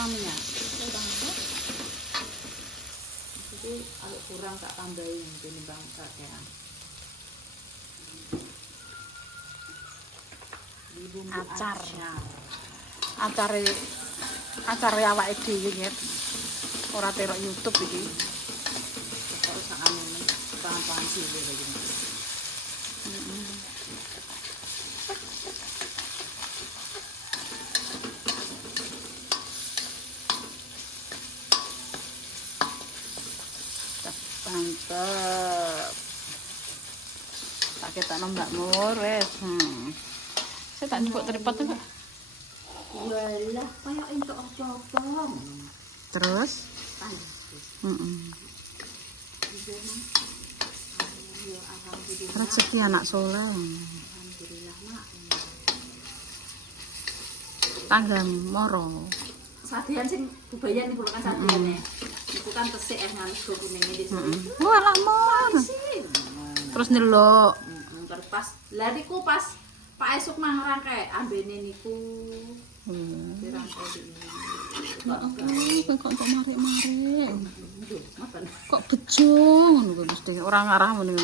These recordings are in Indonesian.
kurang minyak. Jadi kalau kurang tak tambahin ini bang kakean. Acare awake dhewe nyet. Ora terok YouTube iki. Terus sak amene bahan-bahan cilik lagi. Mantep. Tak ketokno Mbak Mur wis. Saya tak njupuk tripod tuh, Pak. Walah, kaya entuk apa-apa. Terus? Rezeki anak soleh. Alhamdulillah, Mak. Tangga moro. Sadean sing bubayan niku kan sadeane. Iku kan tesik nganu go kuning iki. Walah Mor. Terus ndelok. Terus pas lha niku pas Pak Esuk mangrangke ambene niku. Dirangke iki. Kok untuk marik-marik. Kok bejo ngono kok mesti ora ngarah ngene.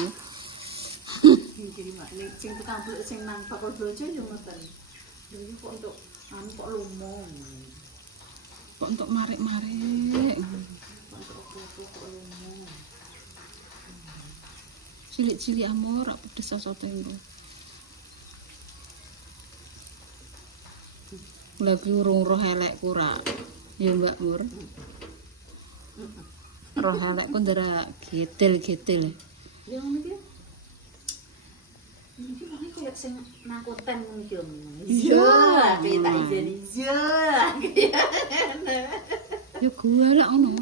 Iki Mak, sing tukang blek sing nang bakul blojo yo ngoten. Lha iki kok untuk anu kok lumo. Kok untuk marik-marik. Cilik-cilik amor rak pedes sosote engko. Lagi urung roh elekku rak. Ya Mbak Mur. Roh elekku ndara getil-getil. Ya ngono iki. Iki paling koyo sing nang konten ngono iki. Iya, kaya tak ijeni. Iya. Ya gua lak ngono.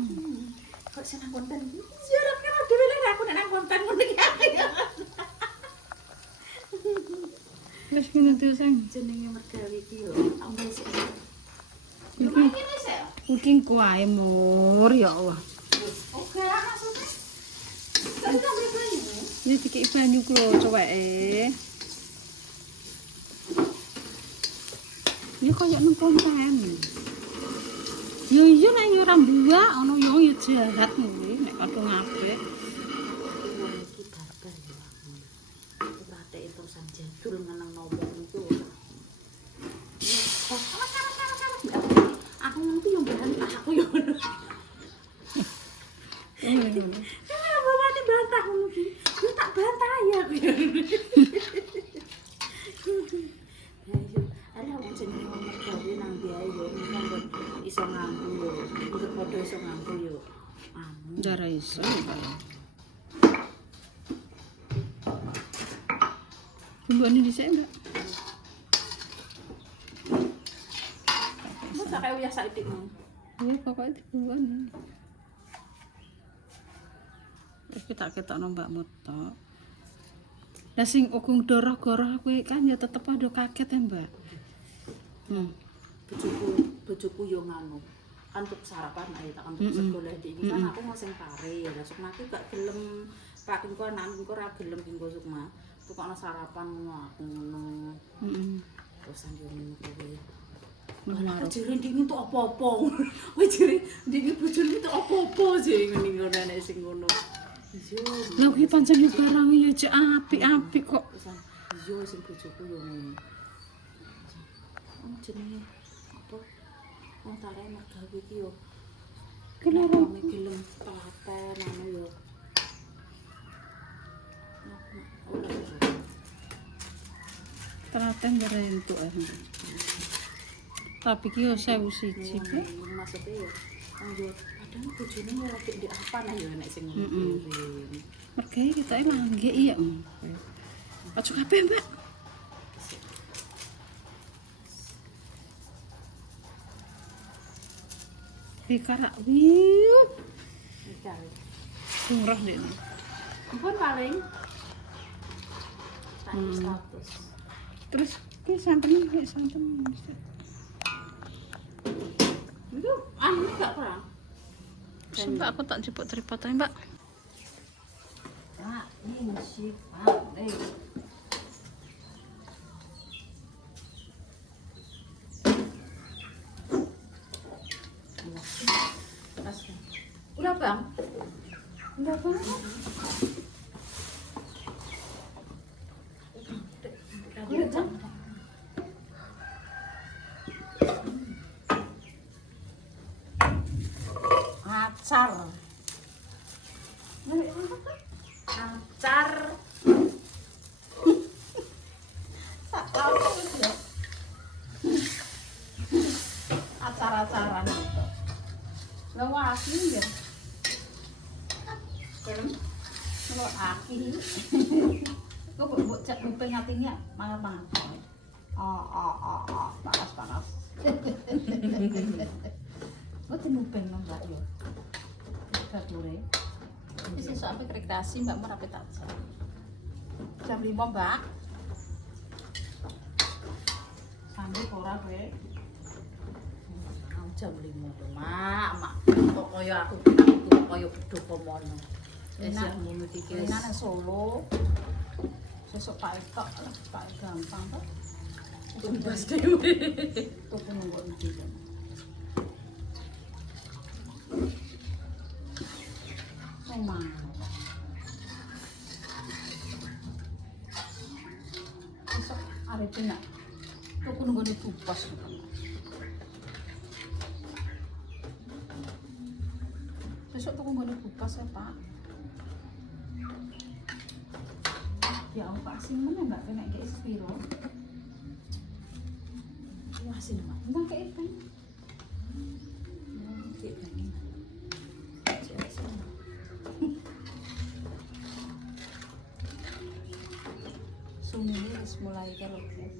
Kok sing nang konten iki? Iya, kira dhewe lek aku nang konten ngono iki. Wis ngene tuh sing Jenenge mergawe iki yo. Ampun sik. iki engko ae Mur ya Allah. Oke, maksudnya. Tadi tak banyu. Ini dikei banyu ku lho coweke. Ya kaya nang konten. Ya iya nek yo ora mbuak ono yo jahat kuwi nek kadung apik. Wong iki barbar ya. Perhati terusan jadul ngeneng nopo niku. Aku ngerti yo bantah aku yo. Ya bapakne bantah ngono iki. Yo tak bantah ya aku yo. Ala wong jenenge wong gawe nang biae yo monggo iso nganggo yo. Iso padha iso nganggo yo. Ndara iso. Bumbane dhisik enggak? Wis sak uyah sak titikmu. Ya pokoke dibumbane. Wis kita ketokno Mbak Mur tok. Lah sing ugung doroh-goroh kuwi kan ya tetep padha kaget ya, Mbak. Bojoku yo nganu. Kan untuk sarapan ae tak untuk sekolah iki kan aku mau sing kare. Lah Sukma ki gak gelem pakin kok anakku ora gelem dinggo Sukma. Tukokno sarapan ngono aku ngono. Terus yo ngono kuwi. Lah jere ndingi tuh apa-apa. Wis jere ndingi bojone tuh apa-apa sih ngono nek sing ngono. Iya. Lah kuwi pancen yo barang yo jek apik-apik kok. Iya sing bojoku yo ngono. Jenenge apa? Wong talene mergawe iki yo. Keloro gelem telaten anu yo. telaten bare entuk ae. Tapi ki yo 1001 Bu. Maksudnya yo yo padahal bojone ora ndek apa nah yo nek sing ngono. Mergawe kita emang nggih iya. Ojo kabeh, Mbak. Dikarak wiu. Sumrah dek. Ampun paling tak 100. Terus ki santen Itu anu gak kurang. Mbak aku tak jupuk tripod ae, Mbak. Pak, ini sih, Pak. Pas. Udah bang. Enggak banget. Udah jam. Acar. Acar. Tak tahu ya. Acar-acaran gitu. Lewati ya. Kalau aki. Kok buat cek lupa ngatinya malah panas. Kok tinupeng mbak yo. Bature. Bisa sampai rekreasi mbak mau rapi tak jam 5 mbak. Sambil ora kowe. Jam 5 tuh mak. Kok koyo aku kok koyo bedho pomono. Enak ngono iki. Enak nang Solo. Sesuk Pak Eko lah, Pak gampang kok. Tumbas dhewe. Tuku nunggu iki. Emang. Sesuk arep enak. Tuku nunggu di kupas. Besok tuku nunggu di kupas ya Pak. Ya Pak sing mana mbak kena kayak sepiro. Masih mak. Enggak kayak itu. Sumi wis mulai karo guys.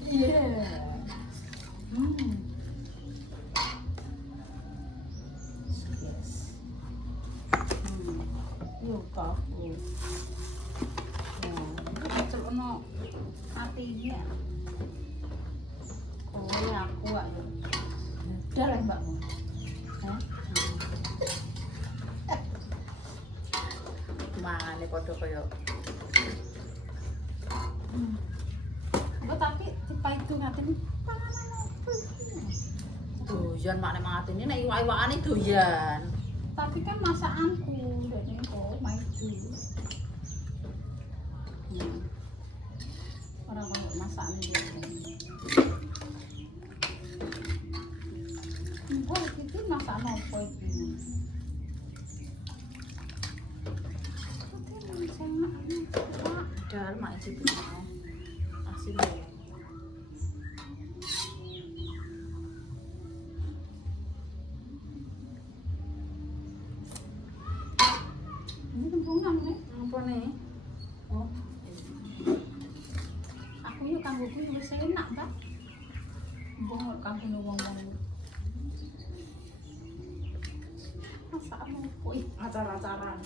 Yeah. Yes. Yuk kaku. Nah, celana hatinya. Oh, ya aku ayo. Udah lah mbakmu. Hah? Mangane padha kaya Tapi tipe itu ngatin doyan mak nek mangatene nek iwak-iwakane doyan. tapi kan masakanku jadi kok maiku orang kalau masakan dia enggak itu masakan apa itu Padahal mak iki mau asin ya. ini kempungan nih Apa nih? oh aku yuk kanggo kuwi wis enak ta mbok kanggo wong-wong masakan apa iki Acar-acaran.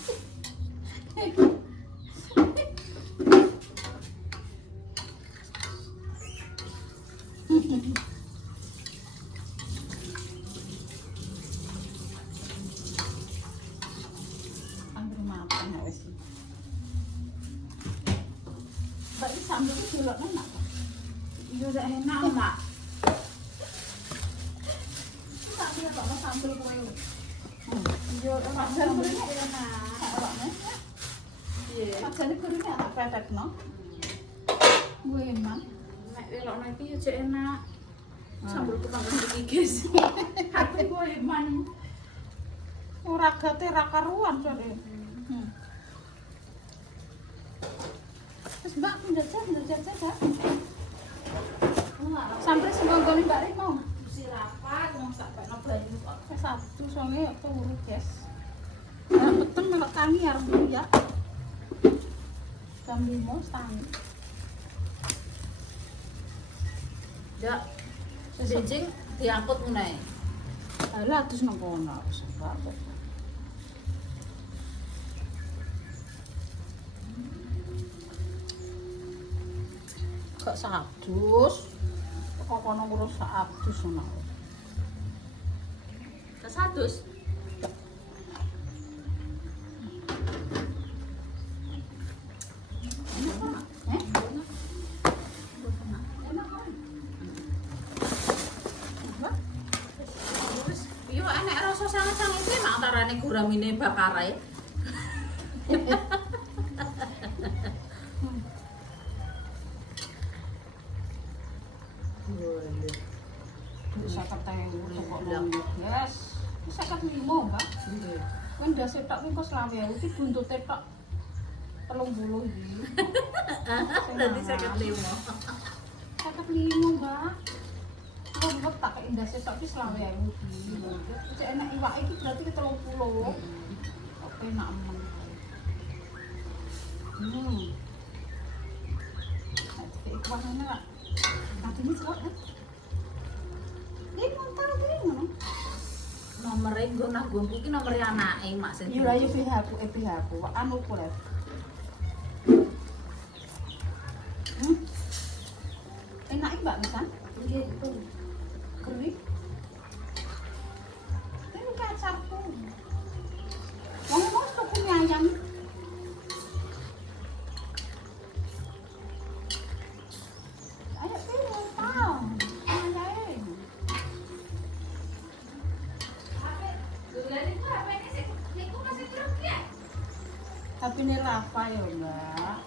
Anggur matang ya wis. Mbak iki sambel iki delok enak. Iya udah enak mak. Tak dia kok sambel kowe. Iya enak sambel enak. Iya. Ajane kurine tak petetno. Gue emang Nek welokno iki yo jek enak. Sambel tukang iki guys. Hati ku eman. ora gate ra karuan jare. Terus Mbak menjajah ya. Sampai senggol-senggol Mbak Ri mau. Sirapan wong sak bekno banyu kok. Satu songe turu guys. Peteng melok tangi arep ya. Jam 5 tangi. Ya. Benjing diangkut ngene. Alah terus nang kono sebab. Gak sadus. Kok kono ngurus sadus ngono. sadus. Yo enek rasa sangat-sangat iki mak antarane guramine bakarae. Bisa ketemu toko nang guys. Bisa ketemu, Mbak. Kowe ndase tok niku 20.000 iki buntute tok 30 iki. Dadi 55. 55, Mbak. Kok tak kei ndase tok iki 20.000 iki. Cek enak iwak iki berarti 30. Kok enak men. Ikan enak. Tapi ini celok kan? Ini montar ini ngono. Nomere nggo nang nggonku iki nomere anake mak sing. Yo ayo PH-ku. Anu ku le. Enak iki Mbak Misan? Nggih, betul. Kering. Ini kacangku. Ngomong tuku mie ayam. Ayo pilih, tau. Ayam. Tapi ini Rafa ya Mbak.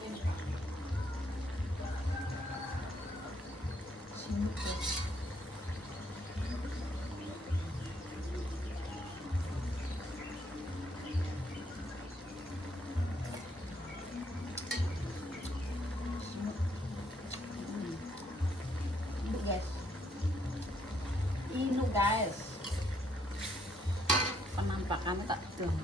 Sini tuh. Ini guys. Penampakannya tak dong.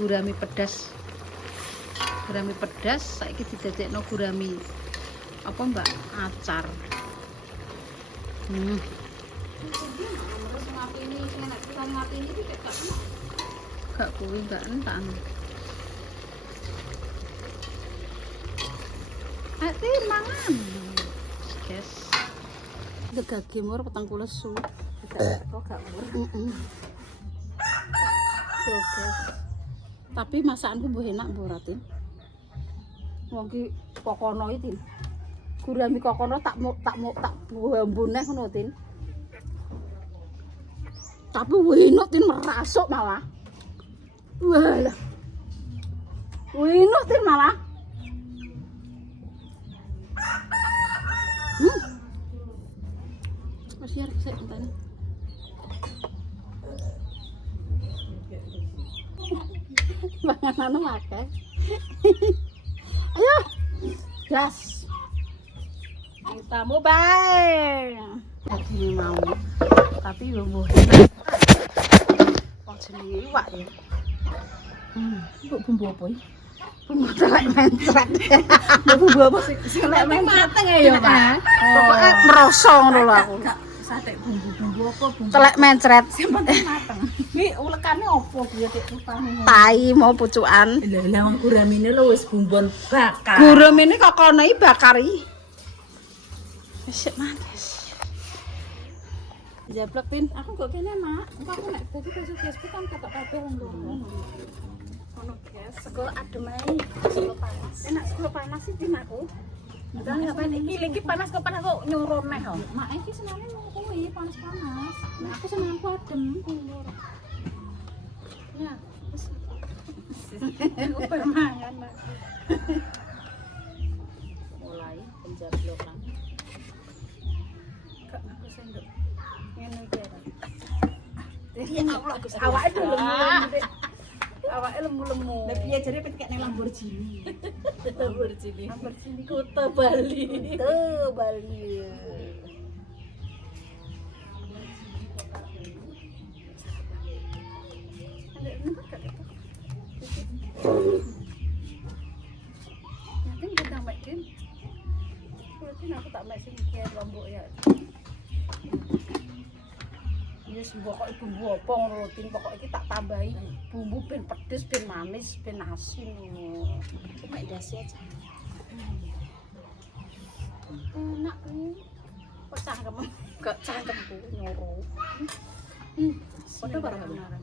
Gurami pedas. Gurami pedas saiki didadekno gurami apa Mbak? Acar. Gak kuwi Mbak entan. Ayo mangan. Guys. Degage mur petang kula su. Kok gak murah. Guys. Tapi masakanku mbok enak mbok Ratin. Wong ki kokono iki. Gurami kokono tak bambune ngono Tin. Tapi enak Tin merasuk malah. Walah. Enak Tin malah. Masih harus saya entan. Panganan makan. Ayo. Gas. Kita mau bae. Tadi mau. Tapi yo mbuh. Wong jenenge iwak ya. Bumbu apa iki? Bumbu telek mencret. Bumbu apa sih? Telek mateng ya, Pak. Pokoke meroso ngono lho aku. Sate bumbu-bumbu apa bumbu? Telek mencret. Sing penting mateng. Iki ulekane opo biar tek rupane. Tai mau pucukan. Lah wong guramine lho wis bumbon bakar. Guramine kokono iki bakar iki. Wis manis. Jablek Pin, aku kok kene Mak. Aku nek dadi Facebook kan ketok kabeh wong ngono. Ono guys, sego adem ae, sego panas. Enak sego panas iki aku. Udah ngapain iki panas kok nyuruh meh kok. Mak iki senane mau kuwi panas-panas. Nah, aku senengku adem. Ya, wis. Aku permangan. Mulai penjablokan. Kak aku sendok. Ngene iki. Ya Allah, Awake lemu-lemu. Awake lemu-lemu. Lah piye jare petik nek Lamborghini. Lamborghini. Lamborghini Kota Bali. Tuh Bali. Nanti kita makin. Berarti aku tak makin kian lombok ya. Yes, pokoknya bumbu apa rutin pokoknya kita tak tambahi bumbu ben pedes, ben manis, ben asin. Mek dasi aja. Enak nih. Kok cangkem? Gak cangkemku nyuruh. Padha bareng kemarin.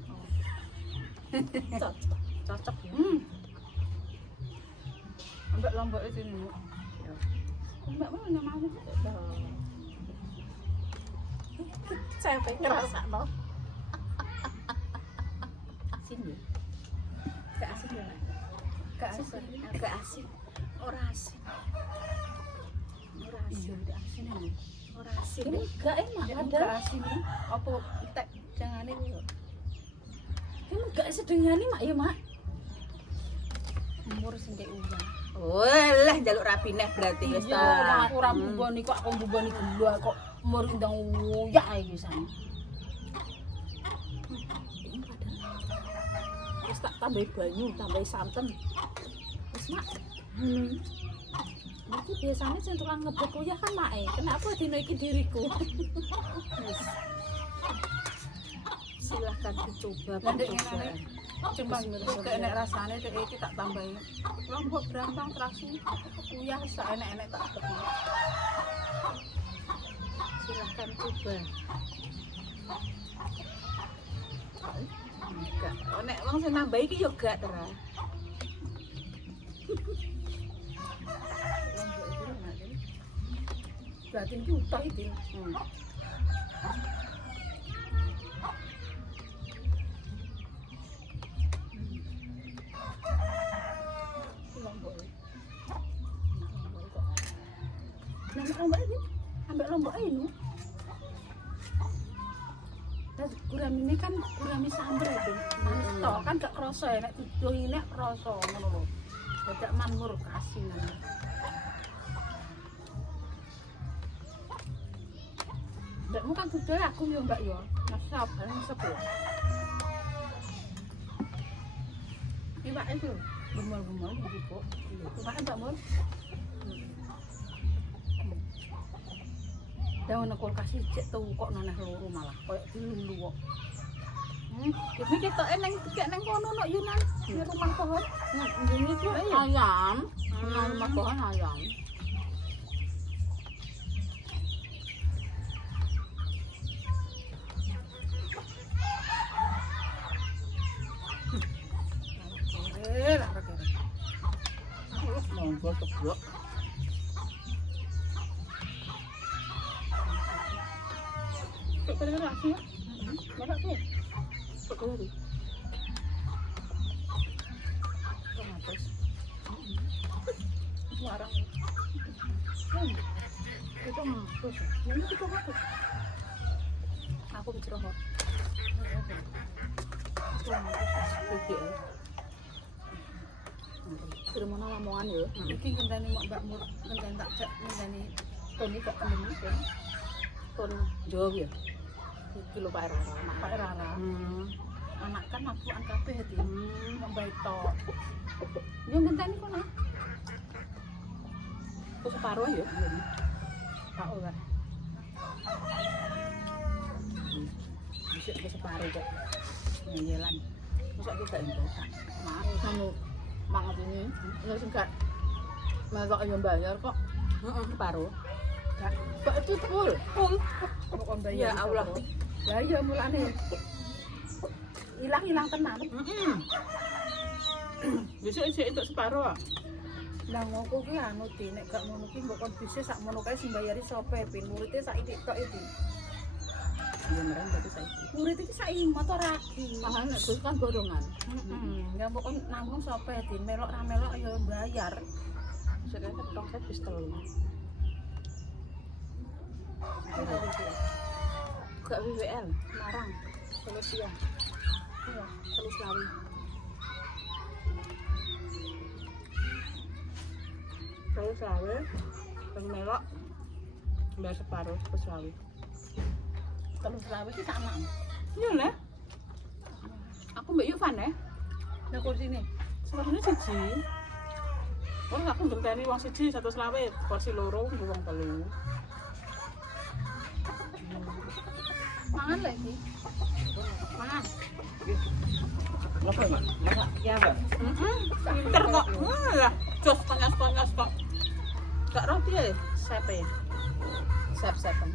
Cocok ya. Ambek lombok itu nih. Mbak mana mau? Saya pengen ngerasa no. Asin ya? Gak asin ya? Gak asin. Gak asin. Ora asin. Ora asin. Gak asin ya? Ora asin. Ini gak enak ada. Gak asin. Apa tek jangane iki? Ini gak sedengane mak ya mak. Umur sing kek uang. Walah jaluk rapi neh berarti wis ta. Iya, aku ora mbuboni kok aku mbuboni gula kok umur ndang uyak iki san. Wis tak tambahi banyu, tambahi santen. Wis mak. Iki biasanya sing tukang ngebek uyah kan mak. Kenapa dino iki diriku? Wis. Silahkan dicoba percobaan. Cuma kayak enak rasanya dek iki tak tambahin lombok berambang terasi uyah sak enak-enak tak tepuk. Silahkan coba. Enggak, nek wong sing nambah iki yo gak terus. Lombok iki enak iki. Berarti iki utuh iki. Ambek lombok ini. Nah, gurami ini kan gurami sambel itu. Manto kan gak kroso ya, nek didohi nek kroso ngono lho. Dadak manmur keasinan. Ndekmu kan budal aku yo Mbak yo. Nasab, nasab ya. Iki Mbak itu gemol-gemol iki kok. Coba Mbak Mun. Daun kulkas cek tuh kok noneh loro malah koyo dilulu kok. Iki ketok neng kek neng kono nok Yunan di rumah pohon. Ini tuh ayam. Nang rumah pohon ayam. Monggo keblok. Kok lagi ya? Mana tuh? Kok lagi? Tomatos. Warang. Itu mampus. Ini itu mampus. Aku bicara hot. Sudah mana lamongan ya? Iki ngenteni mak Mbak Mur, ngenteni tak cek ngenteni Toni kok kendeni kan? Ton Jawa ya. Iki lho Pak Rara, Pak Rara. Anak kan mabukan kabeh iki. Nek bae tok. Yo ngenteni kono. Kok separo ya? Pak ora. Bisa ke separo kok. Nyelan. Masa kita entuk. Maaf kamu mangat ini. Ya sing gak masuk ayo bayar kok. Heeh, separo. Kok itu full? Full. Kok bayar? Ya Allah. Lah iya mulane hilang tenan. Besok isih entuk separo. Lah ngono kuwi anu Di, nek gak ngono ki mbok kon bisa sak mono kae sing bayari sapa pin muridé sak iki tok iki. Ya meren tapi saiki. Murid iki sak motor ragi. Ah nek terus kan godongan. Ya mbok kon nanggung sapa Di, melok ra melok ya bayar. Sekarang tok set wis telu. Gak WWL, Marang, Solusia. Iya, terus lawi. Terus lawi, terus melok, udah separuh, terus lawi. Terus lawi sih sama. Iya lah. Aku Mbak Yufan ya. Nah kursi ini. Sebenarnya siji. Oh aku ngenteni wong siji 120, kursi loro nggo wong telu. Mangan lagi. Mangan. Apa ya? Masak ya, Mbak. Pinter kok. Lah, jos panas-panas kok. Gak roti ya? Sepe. Sep-sepen.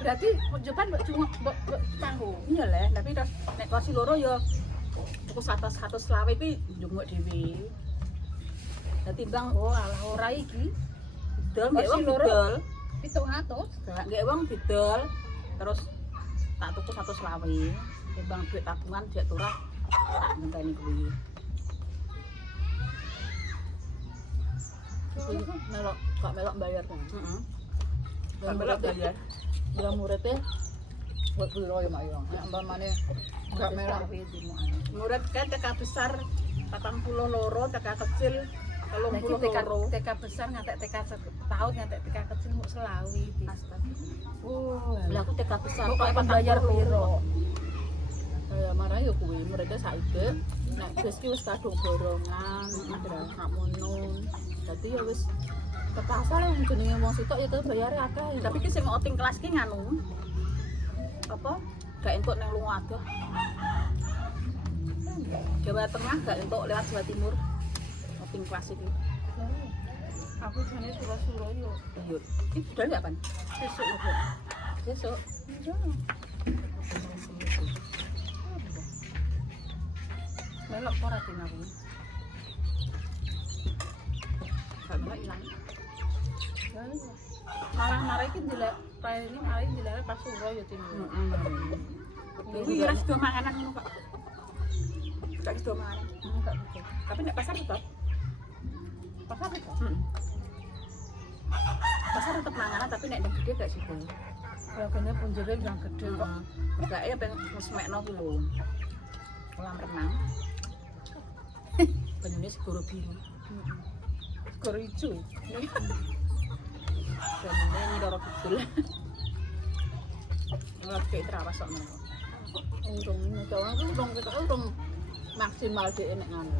Berarti Jepan mbok cuma mbok tahu. Iya lah, tapi terus nek kursi loro ya tuku 100 iki njunguk dhewe. Dadi bang alah ora iki. Didol nggih wong didol 700. Nggih wong didol terus tak tuku 120. Timbang duit tabungan jek turah tak ngenteni kuwi. Melok gak melok bayar kan? Heeh. Gak melok bayar. Dia muridnya buat beli ya mak ya. Nek umpamane gak melok murid kan TK besar 42, TK kecil 32. TK besar ngantek TK tahun ngantek TK kecil mau selawi. Astagfirullah. Oh, lah aku TK besar kok bayar piro? Ya marah ya kuwi muridnya saiki nek wis ki wis kadung borongan, ada ngamunun. Dadi ya wis kepasar yang jenenge wong sitok ya tuh bayare akeh. Tapi ki sing outing kelas ki nganu. Apa? Gak entuk nang lunga adoh. Jawa Tengah gak entuk lewat Jawa Timur. Outing kelas iki. Aku jane Surabaya yo. Iya. Iki budal ya, Pan? Sesuk lho. Sesuk. Iya. Melok ora dina kuwi. Gak ilang. Marah-marah iki dilek paling marah iki dilek pas suro ya Timur. Kuwi ora sedo makanan ngono kok. Gak sedo makanan. Enggak betul. Tapi nek pasar tetep. Pasar tetep. Pasar tetep manganan tapi nek yang gede gak sedo. Harganya pun jere yang gede kok. Gak ya pengen mesmekno ku lho. Kolam renang. Banyune segoro biru. Segoro ijo. Dan ini dorong kecil. Ngelak kayak terawas sok menurut. Untung cowok itu untung maksimal di enek nganu.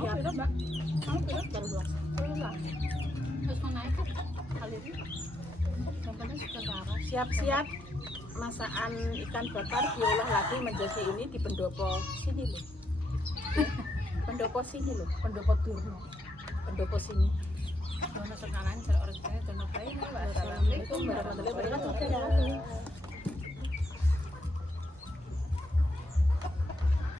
Mau pilih mbak? Mau pilih baru dong. Pilih lah. Terus mau naik kali ini. Contohnya sekedar. Siap-siap. Masakan ikan bakar diolah lagi menjadi ini di pendopo sini loh. Pendopo sini loh, pendopo Durno. Pendopo sini. Dono sekarang kalau orang saya dono baik. Assalamualaikum warahmatullahi wabarakatuh.